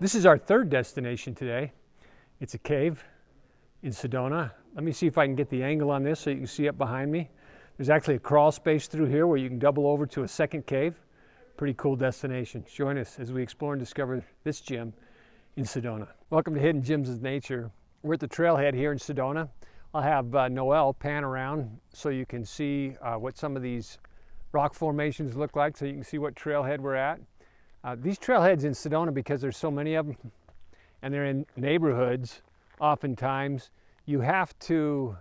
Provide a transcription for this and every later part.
This is our third destination today. It's a cave in Sedona. Let me see if I can get the angle on this so you can see up behind me. There's actually a crawl space through here where you can double over to a second cave. Pretty cool destination. Join us as we explore and discover this gem in Sedona. Welcome to Hidden Gems of Nature. We're at the trailhead here in Sedona. I'll have Noel pan around so you can see what some of these rock formations look like, so you can see what trailhead we're at. These trailheads in Sedona, because there's so many of them and they're in neighborhoods, oftentimes you have to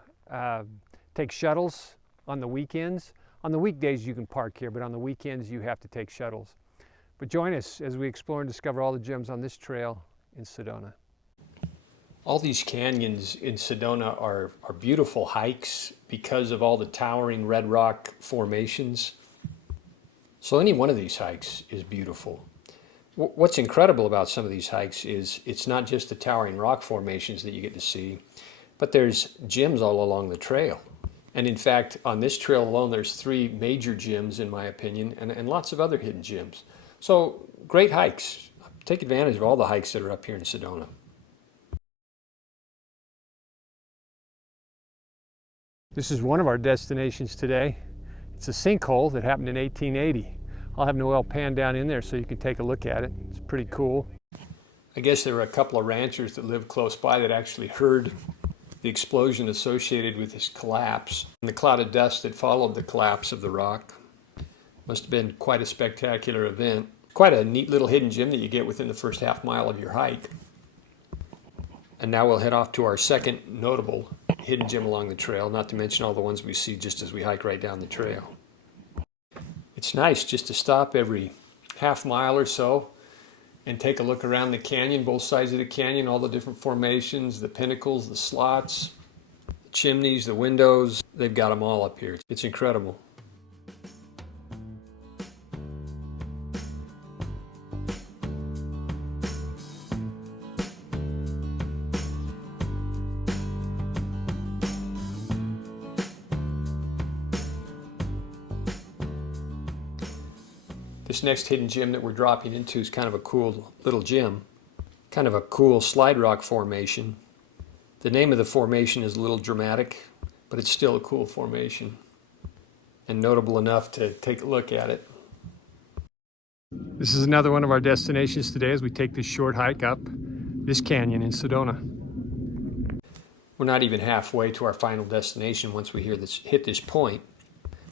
take shuttles on the weekends. On the weekdays you can park here, but on the weekends you have to take shuttles. But join us as we explore and discover all the gems on this trail in Sedona. All these canyons in Sedona are beautiful hikes because of all the towering red rock formations. So any one of these hikes is beautiful. What's incredible about some of these hikes is it's not just the towering rock formations that you get to see, but there's gems all along the trail. And in fact, on this trail alone, there's 3 major gems, in my opinion, and lots of other hidden gems. So great hikes. Take advantage of all the hikes that are up here in Sedona. This is one of our destinations today. It's a sinkhole that happened in 1880. I'll have Noel pan down in there so you can take a look at it. It's pretty cool. I guess there were a couple of ranchers that lived close by that actually heard the explosion associated with this collapse and the cloud of dust that followed the collapse of the rock. Must have been quite a spectacular event. Quite a neat little hidden gem that you get within the first half mile of your hike. And now we'll head off to our second notable hidden gem along the trail, not to mention all the ones we see just as we hike right down the trail. It's nice just to stop every half mile or so and take a look around the canyon, both sides of the canyon, all the different formations, the pinnacles, the slots, the chimneys, the windows. They've got them all up here. It's incredible. This next hidden gem that we're dropping into is kind of a cool little gem, kind of a cool slide rock formation. The name of the formation is a little dramatic, but it's still a cool formation and notable enough to take a look at it. This is another one of our destinations today as we take this short hike up this canyon in Sedona. We're not even halfway to our final destination once we hit this point.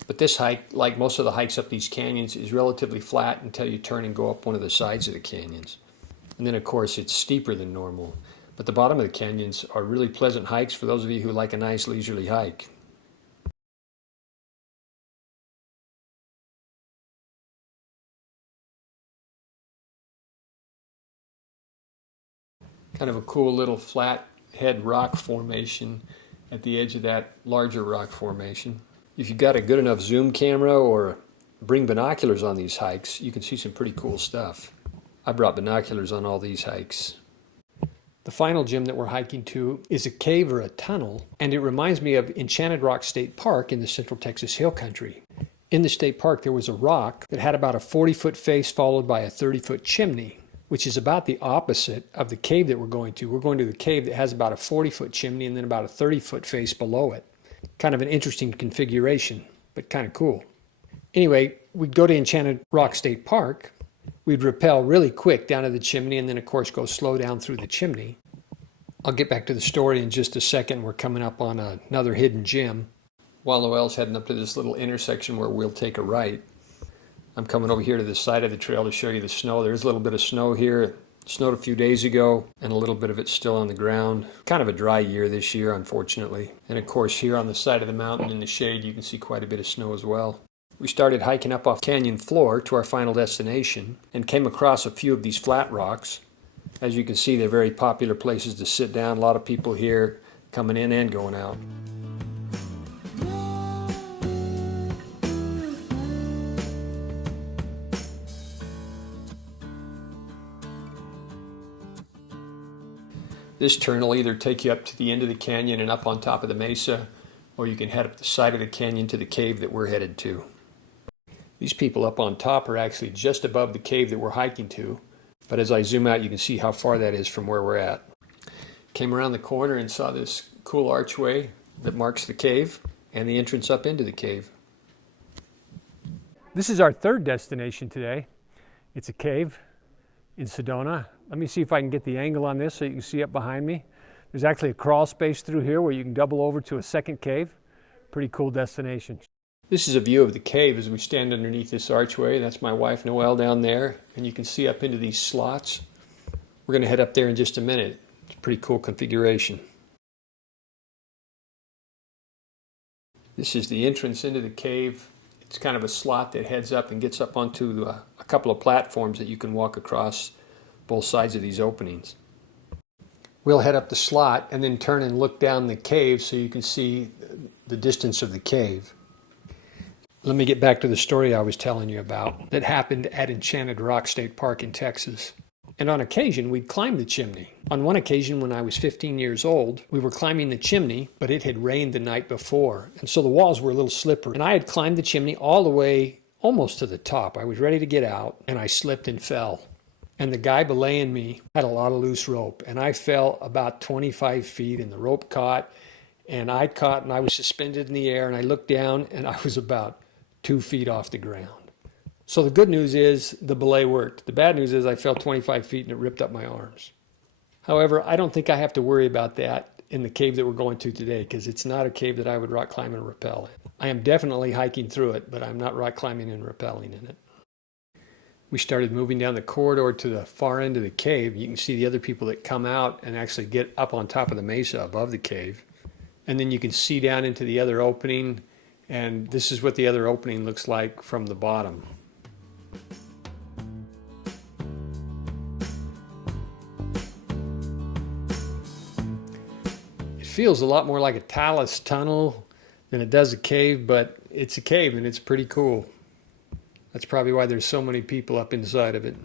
But this hike, like most of the hikes up these canyons, is relatively flat until you turn and go up one of the sides of the canyons. And then of course it's steeper than normal. But the bottom of the canyons are really pleasant hikes for those of you who like a nice leisurely hike. Kind of a cool little flat head rock formation at the edge of that larger rock formation. If you've got a good enough zoom camera or bring binoculars on these hikes, you can see some pretty cool stuff. I brought binoculars on all these hikes. The final gem that we're hiking to is a cave or a tunnel, and it reminds me of Enchanted Rock State Park in the Central Texas Hill Country. In the state park, there was a rock that had about a 40-foot face followed by a 30-foot chimney, which is about the opposite of the cave that we're going to. We're going to the cave that has about a 40-foot chimney and then about a 30-foot face below it. Kind of an interesting configuration, but kind of cool. Anyway, we'd go to Enchanted Rock State Park. We'd rappel really quick down to the chimney and then, of course, go slow down through the chimney. I'll get back to the story in just a second. We're coming up on another hidden gem. While Noel's heading up to this little intersection where we'll take a right, I'm coming over here to the side of the trail to show you the snow. There's a little bit of snow here. It snowed a few days ago, and a little bit of it's still on the ground. Kind of a dry year this year, unfortunately. And of course, here on the side of the mountain in the shade, you can see quite a bit of snow as well. We started hiking up off canyon floor to our final destination and came across a few of these flat rocks. As you can see, they're very popular places to sit down. A lot of people here coming in and going out. This turn will either take you up to the end of the canyon and up on top of the mesa, or you can head up the side of the canyon to the cave that we're headed to. These people up on top are actually just above the cave that we're hiking to. But as I zoom out, you can see how far that is from where we're at. Came around the corner and saw this cool archway that marks the cave and the entrance up into the cave. This is our third destination today. It's a cave in Sedona. Let me see if I can get the angle on this so you can see up behind me. There's actually a crawl space through here where you can double over to a second cave. Pretty cool destination. This is a view of the cave as we stand underneath this archway. That's my wife Noelle down there, and you can see up into these slots. We're going to head up there in just a minute. It's a pretty cool configuration. This is the entrance into the cave. It's kind of a slot that heads up and gets up onto a couple of platforms that you can walk across both sides of these openings. We'll head up the slot and then turn and look down the cave so you can see the distance of the cave. Let me get back to the story I was telling you about that happened at Enchanted Rock State Park in Texas. And on occasion, we'd climb the chimney. On one occasion, when I was 15 years old, we were climbing the chimney, but it had rained the night before, and so the walls were a little slippery. And I had climbed the chimney all the way almost to the top. I was ready to get out, and I slipped and fell. And the guy belaying me had a lot of loose rope, and I fell about 25 feet, and the rope caught, and I caught, and I was suspended in the air, and I looked down, and I was about 2 feet off the ground. So the good news is the belay worked. The bad news is I fell 25 feet and it ripped up my arms. However, I don't think I have to worry about that in the cave that we're going to today, because it's not a cave that I would rock climb and rappel in. I am definitely hiking through it, but I'm not rock climbing and rappelling in it. We started moving down the corridor to the far end of the cave. You can see the other people that come out and actually get up on top of the mesa above the cave. And then you can see down into the other opening, and this is what the other opening looks like from the bottom. It feels a lot more like a talus tunnel than it does a cave, but it's a cave and it's pretty cool. That's probably why there's so many people up inside of it.